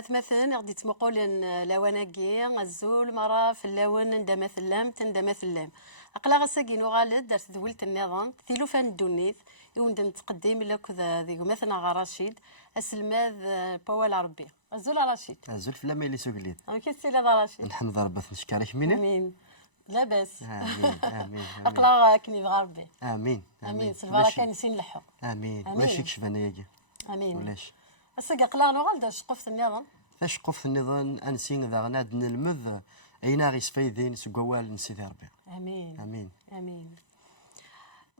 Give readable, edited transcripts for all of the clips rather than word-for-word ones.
أثمثن غادي تمقولن لواناكي الزول مرة في اللون ندما ثلام تندما ثلام أقلا غساكينو غالد درت ذولت النظام ثيلوفان الدونيث يوندن تقدم لك ذي مثلا غراشيد السلماذ بوال ربي الزول رشيد الزول في لما اللي سوقليد كيسيل هذا رشيد نحمد ربي نشكرك منين امين لاباس امين امين اقلا كني بغى ربي امين امين سلفا كان يسين لحو امين ولاش يكشف انا ياكي امين ولاش الساق اقلا نو غالد شقفت النظام فاش قف النظام انسين ذا غناد نلمذ اينا غيس فايدين سقوال نسيت ربي امين امين امين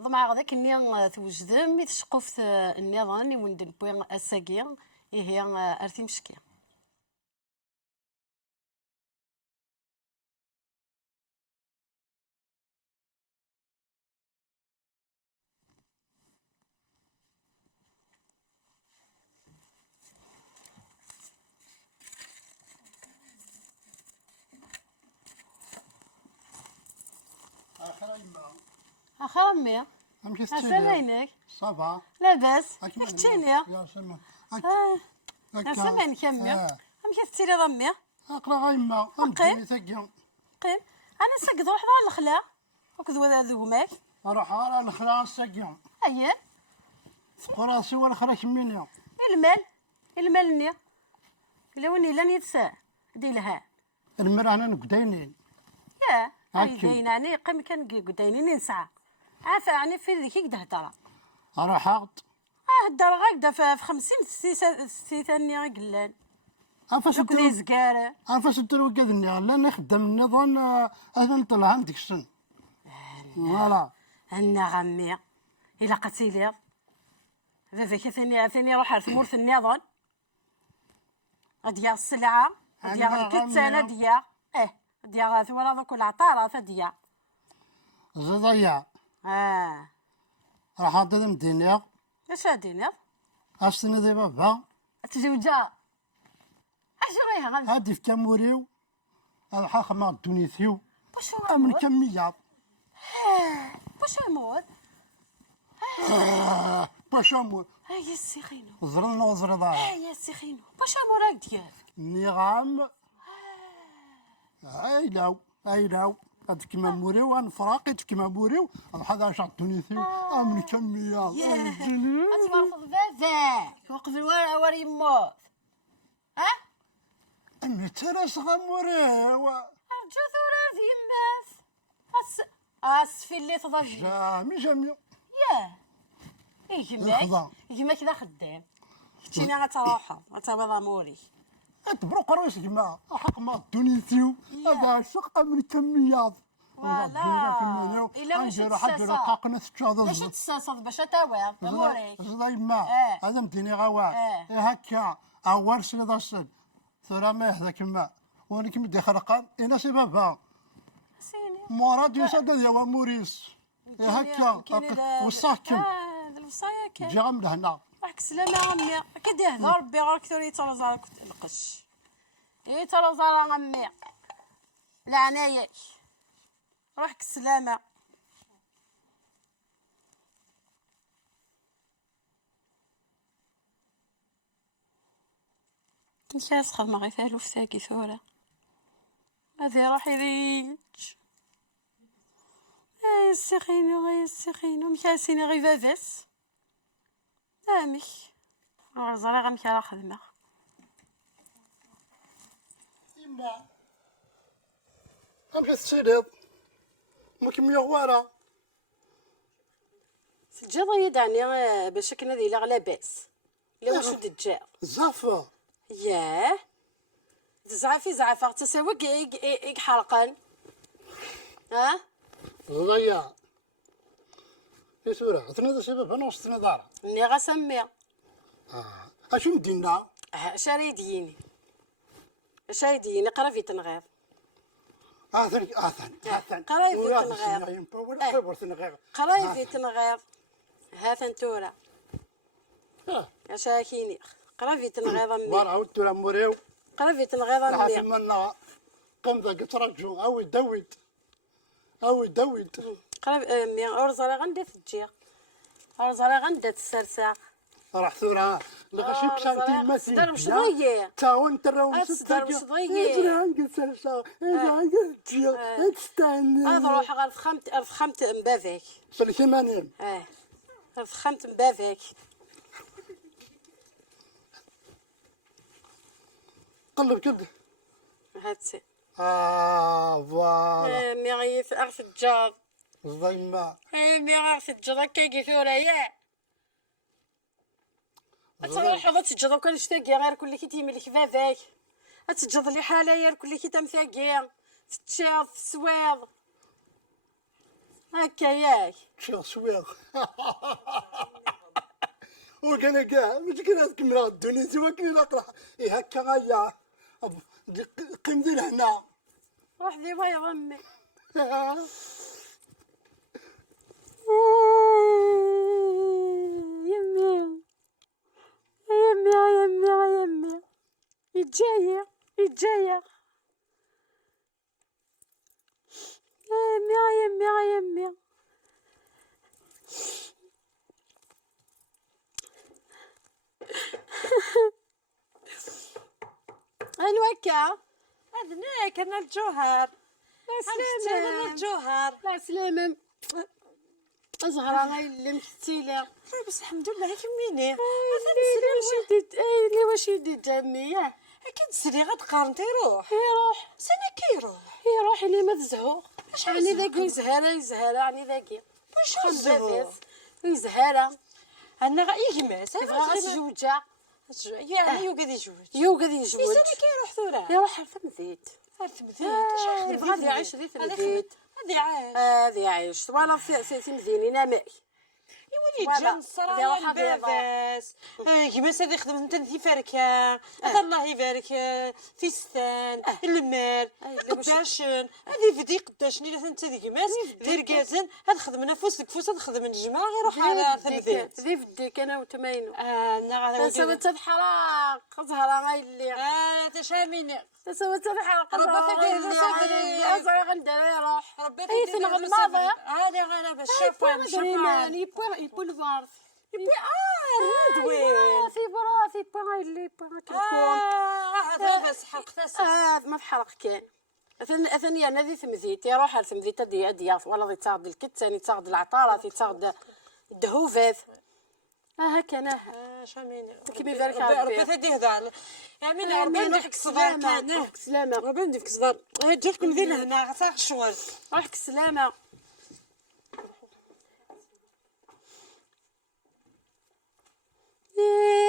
ضمع غداك اني توجدم مي تشقفت النظام وندن بوين الساقيه هي ارتي مشكيه اخا امي امشي اسمعينك صافا لاباس كيف تشيني يا سما اسمعينك امي امشي تسيري ضمي اقرا غيما امشي ثقيا قيم انا سقط روح ضال الخلا وكذا هذا ذومك اروح على الخلاص ثقيا اييه قراسي والخرا كمينيا المال الا وني لن يتساء ديلها المراه انا نقدينين يا هاكي. يعني قيم كان قديني نسعى عافا يعني في ذيك يقدر ترى اروح اغط الدار غاكدا في 50 60 ثانيه قلال عفاش شكلي زكاره عفاش الدرو كذني لا نخدم النظام انا نطلع عندك السن فوالا انا غمي الا قتيلي فيك ثاني روح على ثمورث النظام اديا السلعه اديا الكتانه اديا اديا ثورا دوك العطاره اديا زضيع راح اعطي الدنيا اش هادينا اشتني ذي بابا تزوجا اش رايها غادي هادي في كاموريو الحاخ مع الدونيثيو واش من كمية واش امور باش امور هيا السخينو زرنا وزرضا هيا السخينو واش امور هاك ديال نغام عيلاو هاد كيما موريو انفراقيت كيما موريو هذا شاط الدونيثيو من كمية اتمرفض باباك وقف الورا يموت امي تراس غموريو رجو ثورة في يماس اسفي اللي تضجي جامي ياه يجماك كذا خدام كنتيني غتروحو غتبغى موري تبرق رويس كيما حق ما الدونيثيو هذا شق من كميات فوالا الا واش تساسا واش تساسا باش تاوي موري زي ما هذا مديني غوار هكا اوار سنه ضسل ثرى ما هذا كما وانا كيما دي خلقان انا سي بابا سيني مراد يوسف يا موريس هكا وصاكم الوصايا كان جا لهنا راك سلامة عمي كي يهضر ربي غير كثر يترزا القش يترزا عمي لعنايك روحك السلامة نشاس خدمة غير فالو في ساكي ثورة هذي راح يريج غير السخينو مكاسيني غير فافاس امي زرا غمشي على خدمة يما امشي تسيريض ما كمية غوارة سجاد يدعني باش كنا ذي لا لاباس لا واش تجا زعفة ياه زعفة تساوي حرقان ها ضيع في سورة تنادى شباب أنا وسط نظارة ني غسمي أشو مدينا شاريديني قرا في تنغيض آثن قراي في تنغيض قراي في تنغيض هاثا تورا يا شاكيني قرا في تنغيض امي بارع وتورا موريو قرا في تنغيض امي حاسم منا قم ذا قترجو أو يدويد قرا امي ارزرا غندي تجي ارزرا غندي السرساق راح ثورة لغشي بشانتي مسي صدر مش ضيق تاون تراون صدر مش ضيق ادري عنك سرسا ادري عنك تستنى هذا روح رفخمت مبافيك سالي ثمانين رفخمت مبافيك قلب كده هاتسي فوالا مي غيف اغف الجار الضيمة مي غاف الجار كي ثورة يا تروح هذا تجد كان اشتاقي غير كل كي تيمي لك فافاك تجد لي حالة غير كل كي تمثاقي في التشاط في السواض هكا ياك شو سويغ وكان كاع مش كنا تكمل الدنيا سوا كنا نطرح إيه هكا غايا قيم ذي لهنا روح ذي ما يضمي يمي يتجايا يمي انوكا أذناك أنا الجوهر لا الجوهر لا سلامة أزهر أنا اللي مكتيلة بس الحمد لله كميني اللي واش يدير جامي ياه أكيد سري غاد قارنتي يروح يروح سنة كيروح يروح اللي ما تزهو شحال يعني يزهق؟ ذاك يزهرة يعني ذاك واش الزهور يزهرة أنا غا يجمس يبغى غتزوجا يعني يوقد يجوج يوقد يجوج سنة كيروح ثورة يروح حرف مزيد عرفت مثيل يبغى يعيش ذي في البيت هذه عاش هذه عايش ولا في مزينين ماء يولي فوالا. جا الصراحة هذا واحد الباباس كيماس هذا يخدم انت في فركة هذا الله يبارك فيستان المار قداشن هذه فدي قداشن إلا انت ذي كيماس دير كازن هذا خدمنا فوسك فوس هذا خدم الجماعة يروح على ثمثيت ذي فديك انا وتماينو انا غادي سويت الحراق زهرة ما يلي تشاميني سويت الحراق ربي تدير صافي. زهرة غندير يروح ربي اي تدير تنغ المصافي. الماضي هذا غانا باش شافوا مدريمان يبو الفارس ردوي في بوا اللي بوا كيكون هذا بس حق تاسس ما تحرق كان ثانيا انا ذي ثمزيت يروح على ثمزيت دياف ولا ذي تاخذ الكت ثاني تاخذ العطاره ذي تاخذ الدهوفات هكا انا شاميني كيما يبارك ربي تديه ذا يعني ربي نديك الصدر كان سلامة ربي نديك الصدر جاكم ذي هنا صاح الشوال روحك سلامة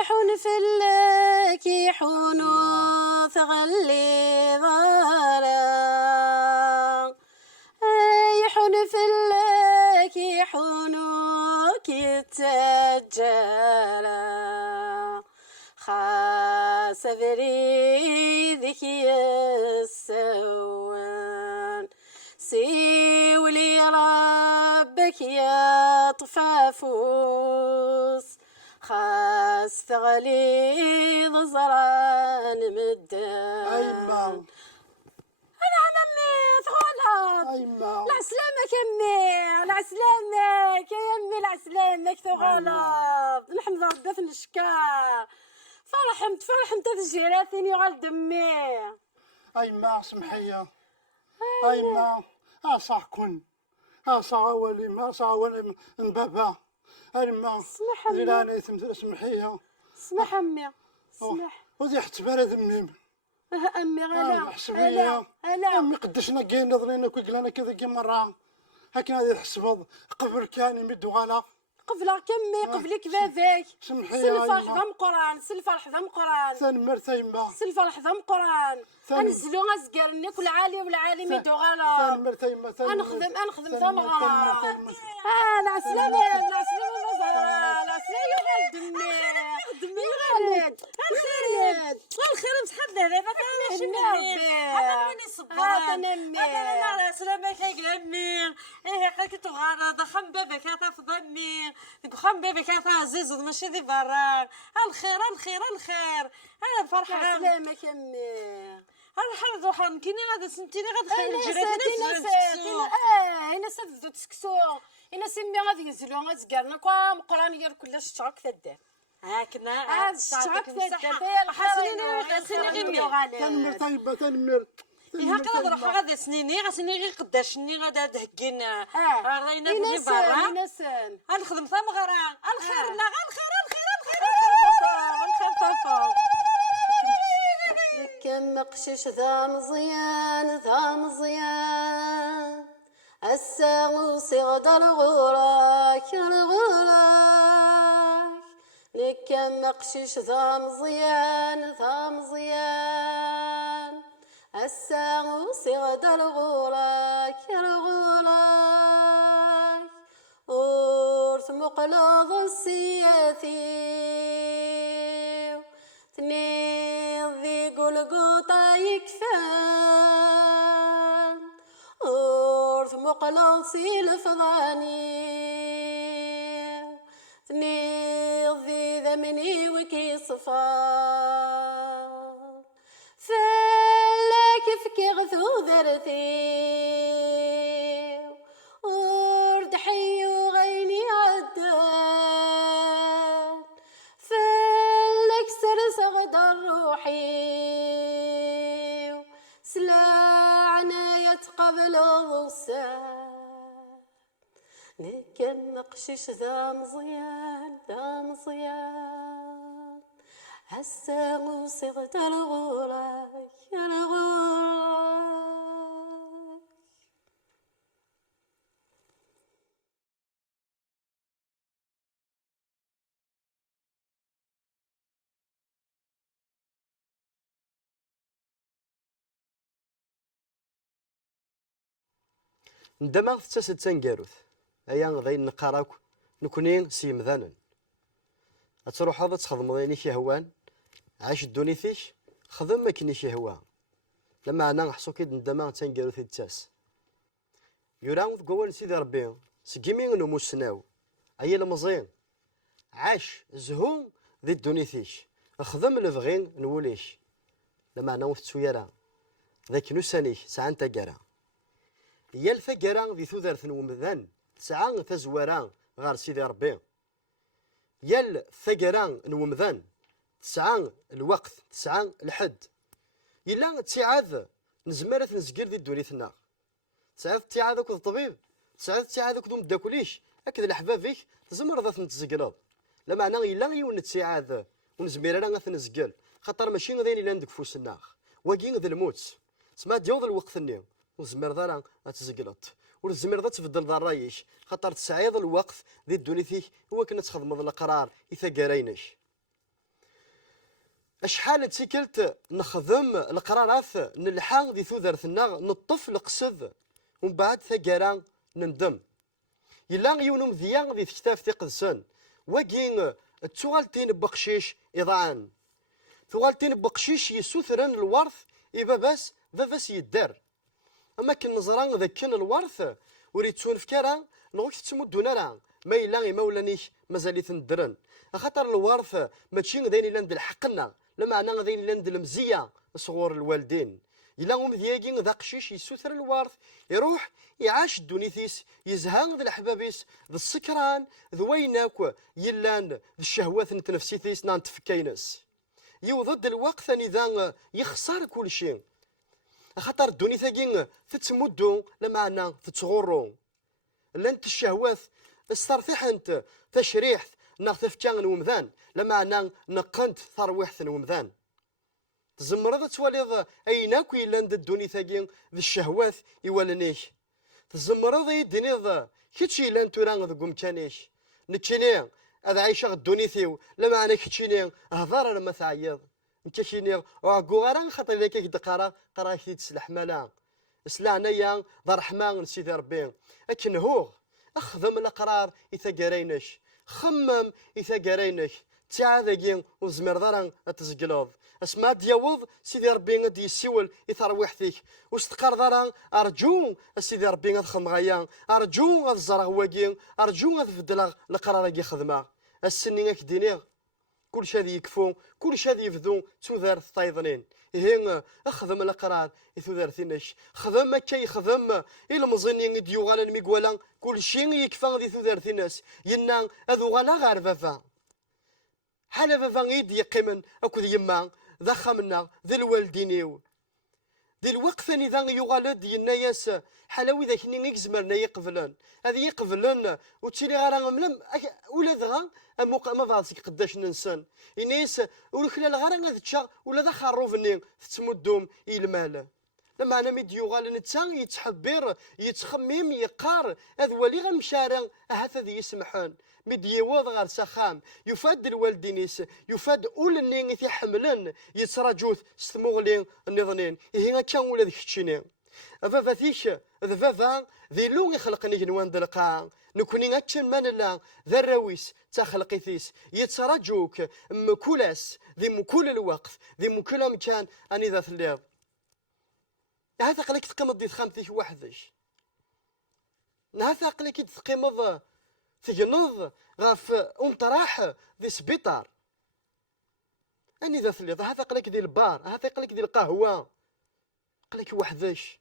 يحون فلك يحونوا ثغلي ضارا يحون فلك يحونوا كتجارا خاص بريدك يسوان سيولي ربك يا طفافوس خاص تغليظ زران مدان أيما أنا عمامي ثغلط أيما العسلامك أمي العسلامك يا أمي العسلامك ثغلط نحمد ربي في الشكا فرحمت تسجيلاتي يغال دمي أيما سمحية أيما صح كن صح أولي ما صح أولي مبابا أيما سمح أمي. زلاني سمحية اسمح أمي اسمح وذي احتبال ذميم أمي غلا حسبية هلا أمي قدشنا كاين نظرينا كي قلنا كذا كي مرة هكا هذه الحسبة قبل كان يمدوا غلا قبلك كمي قبلك باباك سمحي يا سلفرح يما. ذا مقران سلفرح ذا مقران تنمرت يما سلفرح ذا مقران انزلو غزكرني كل عالي والعالم يدو غالا تنمرت يما انخدم ثمغرا على سلامة على سلامة على سلامة دمي دمي غالد خالد الخير متحدى دابا كان ماشي مني هذا مني صبر هذا نمي هذا على سلامة كيقلمي ايه كنت غانا خم بابا كاتا في ضمي خم بابا كاتا عزيز ماشي دي برا الخير الخير الخير انا فرحان سلامة كمي انا حرد روحان كيني غادا سنتيني غادا خير هنا سدو تسكسو هنا سمي غادي ينزلو غازكرنا كوا مقران ير كلش الشعك تدار هاكنا الشعك تدار حسيني غير تنمرت يما تنمر هكا نروح غادا سنيني غاسني غير قداشني غادا دهكينا راينا في هنا برا سن غنخدم ثمغرا الخير لا الخير كم مقشش ذا مزيان ذا مزيان الساغ صغد الغراك الغراك لكم مقشش ذا مزيان ذا مزيان الساغ صغد الغراك الغراك ورث مقلوض السياثي تنيضي قلقوطة يكفان ورث مقلوصي الفضاني تنيضي ذمني وكي صفان فلاك فكي غثو ذرثي ورد حي وغيني عدان فلك سرسغد الروحي سلاعنا يتقبل الضوسان لكن نقشش ذا مزيان ذا مزيان هسا صغت الغراك الغراك ندما تسد تنقاروث ايا غادي نقراك نكوني سيمذانا تروح هذا تخدم ضيني شي هوان عاش الدوني فيش خدم ما كني شي هوا لما انا نحسو كي ندما تنقاروث التاس يراو قول سيدي ربي سقيمي نمو السناو اي المزين عاش زهو ذي الدوني فيش خدم الفغين نوليش لما انا وفت سويرا ذاك نسانيش ساعه تقرا يا الفقرة ذي ثوذرث ومذان تسعى تزورا غار سيدي ربي يا الفقرة ومذان تسعى الوقت تسعى الحد يلا تسعاد نزمرة نزقر ذي دونيتنا تسعاد تسعادك الطبيب تسعاد تسعادك دوم داكوليش هكذا الأحباب تزمر ذات نتزقلض لما أنا يلا يون تسعاد ونزمير أنا نزقل خاطر ماشي غادي إلا ندك فوسنا واقين ذا الموت سما ديوض الوقت النيم وزمر ذا تزقلط والزمر ذا تفضل ذا الرايش خاطر تسعيض الوقت ذي الدونيثي هو كنا تخدم القرار إذا قارينش أشحال تسكلت نخدم القرارات نلحق ذي ثوذرثنا نطف القصد ومن بعد ثقارا نندم يلا يونم ذيان ذي تكتاف تقدسن واقين توالتين بقشيش إضاعان توالتين بقشيش يسوثرن الورث إباباس باباس يدار أما كن نزران ذا كن الورث وريد تونفكارا نغوك تمدونا راه ما إلا مولانيش مازالي تندرن خاطر الورث ماشي غادي لاند الحقنا لما انا غادي لاند المزيه صغور الوالدين الا هم ذياكين ذا قشيش يسوثر الورث يروح يعاش الدونيثيس يزهان ذا الحبابيس ذا السكران ذا ويناك يلان ذا الشهوات نتنفسيثيس نان تفكاينس يوضد الوقت ثاني ذا يخسر كل شيء خاطر الدونيثاكين تتمدو لما انا تتغرو لانت الشهوات استرثح انت تشريح ناغ تفكان ومذان لما انا نقنت ثرويحث ومذان تزمرض تواليض ايناك يلاند الدونيثاكين ذي الشهوات يوالنيش تزمرض يدنيض كيتشي لان توران ذو قمكانيش نكيني هذا عايشه غدونيثيو لما انا كتشيني هضر لما تعيط نكيني وعقو غير خاطر الا كيك دقرا قرا كي تسلح مالا سلا انايا ذا الرحمن سيدي ربي لكن هو اخذم القرار اذا قرينش خمم اذا قرينش تاع ذاكي وزمر ضرا تزقلوض اسما دياوض سيدي ربي غادي يسول يثروحتك واستقر ضرا ارجو سيدي ربي غادخل غايا ارجو غاد الزرع واكي ارجو غاد فدلا القرار كي خدمه السنين كديني كلشي هذا يكفو كلشي هذا يفدو تودار الطايضنين هي اخدم القرار يثودارتينش خدم ما كي خدم الى مزني ديوغالا الميكوالا كلشي يكفى غادي ثودارتيناس ينا هذو غالا غير فافا حال فافا غيد يقيمن اكو يما ذا خمنا ذا الوالدينيو دي الوقت ثاني ذا يغالد ديالنا ياس حلاوي ذاك ني يكزمرنا يقبلن هذه يقبلن وتشيلي غير ملم ولا ذا ما فاضيك قداش ننسان ينيس ولا خلال غير غادي تشا ولا ذا خروفني تمدهم المال لما انا ميد يغال نتا يتحبر يتخمم يقار هذا ولي غنمشارع هذا يسمحون ميد يوض غير سخام يفاد الوالدينيس يفاد اول النين يحملن يتراجوث ستمغلين النظنين هي كان ولا ذيك تشيني فافا فيش فافا ذي لون يخلقني جنوان دلقا نكوني اكشن مان لا ذا الرويس تخلقي ثيس يتراجوك مكولاس ذي مكول الوقت ذي مكول مكان اني ذا ثليض هذا قلك تقيمض دي خامتيش وحدش هذا قلك تقيمض تجنض غاف طراح ذي سبيطار اني ذا ثليض هذا قلك ذي البار هذا قلك ذي القهوه قلك وحدش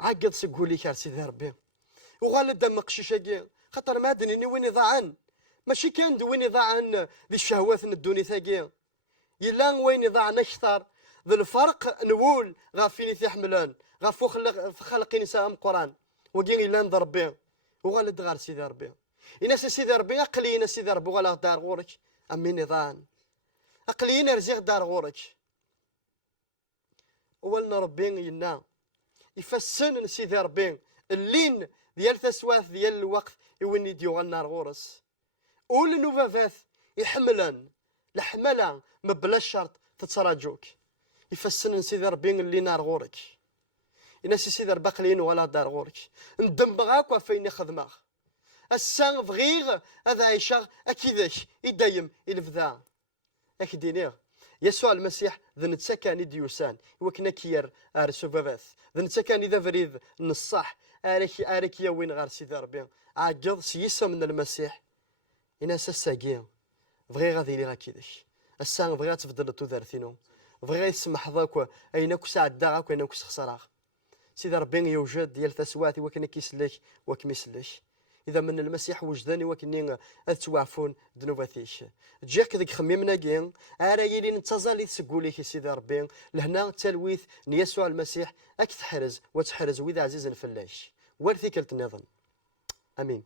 عقد سقولي كار سيدي ربي وغال دم قشيشاكي خاطر ما دنيني وين ضاعن ماشي كان وين ضاعن ذي الشهوات ندوني ثاقي يلا وين ضاعن اكثر ذا الفرق نقول غافيني تحملان غافو خلقيني سام قران وكين الا نضربي وغال دغار سيدي ربي الناس سيدي ربي اقلينا سيدي ربي ولا دار غورك امين ضان اقلينا رزيق دار غورك ولنا ربي ينا يفسن سيدي ربي اللين ديال تسواث ديال الوقت يوني ديو النار غورس اول نوفافات يحملن الحمله ما بلا شرط تتراجوك يفسن سيدي ربي اللي نار غورك الناس سيدي ربي قليين ولا دار غورك ندم بغاك وفين خدمه السان فغيغ هذا عيشه اكيداش يدايم الفذا اكدينيغ يسوع المسيح ذا نتسكن ديوسان وكنا كير ارسو فافاث ذا نتسكن اذا فريد نصح اريك يا وين غير سيدي ربي عقد سيسا من المسيح الناس الساقين بغي غادي لي غاكيداش السان بغي تفضل تودارتينو بغي يسمح ذاك ايناك ساعد داك وايناك خسراغ سيدي ربي يوجد ديال تسواتي وكنا كيسلك وكميسلك اذا من المسيح وجداني وكني اتوعفون ذنوباتيش جاك ذيك خميمنا كين ارايلي نتزالي تسقولي سيدي ربي لهنا تلويث يسوع المسيح اك تحرز وتحرز واذا عزيز الفلاش ورثي كلت النظام امين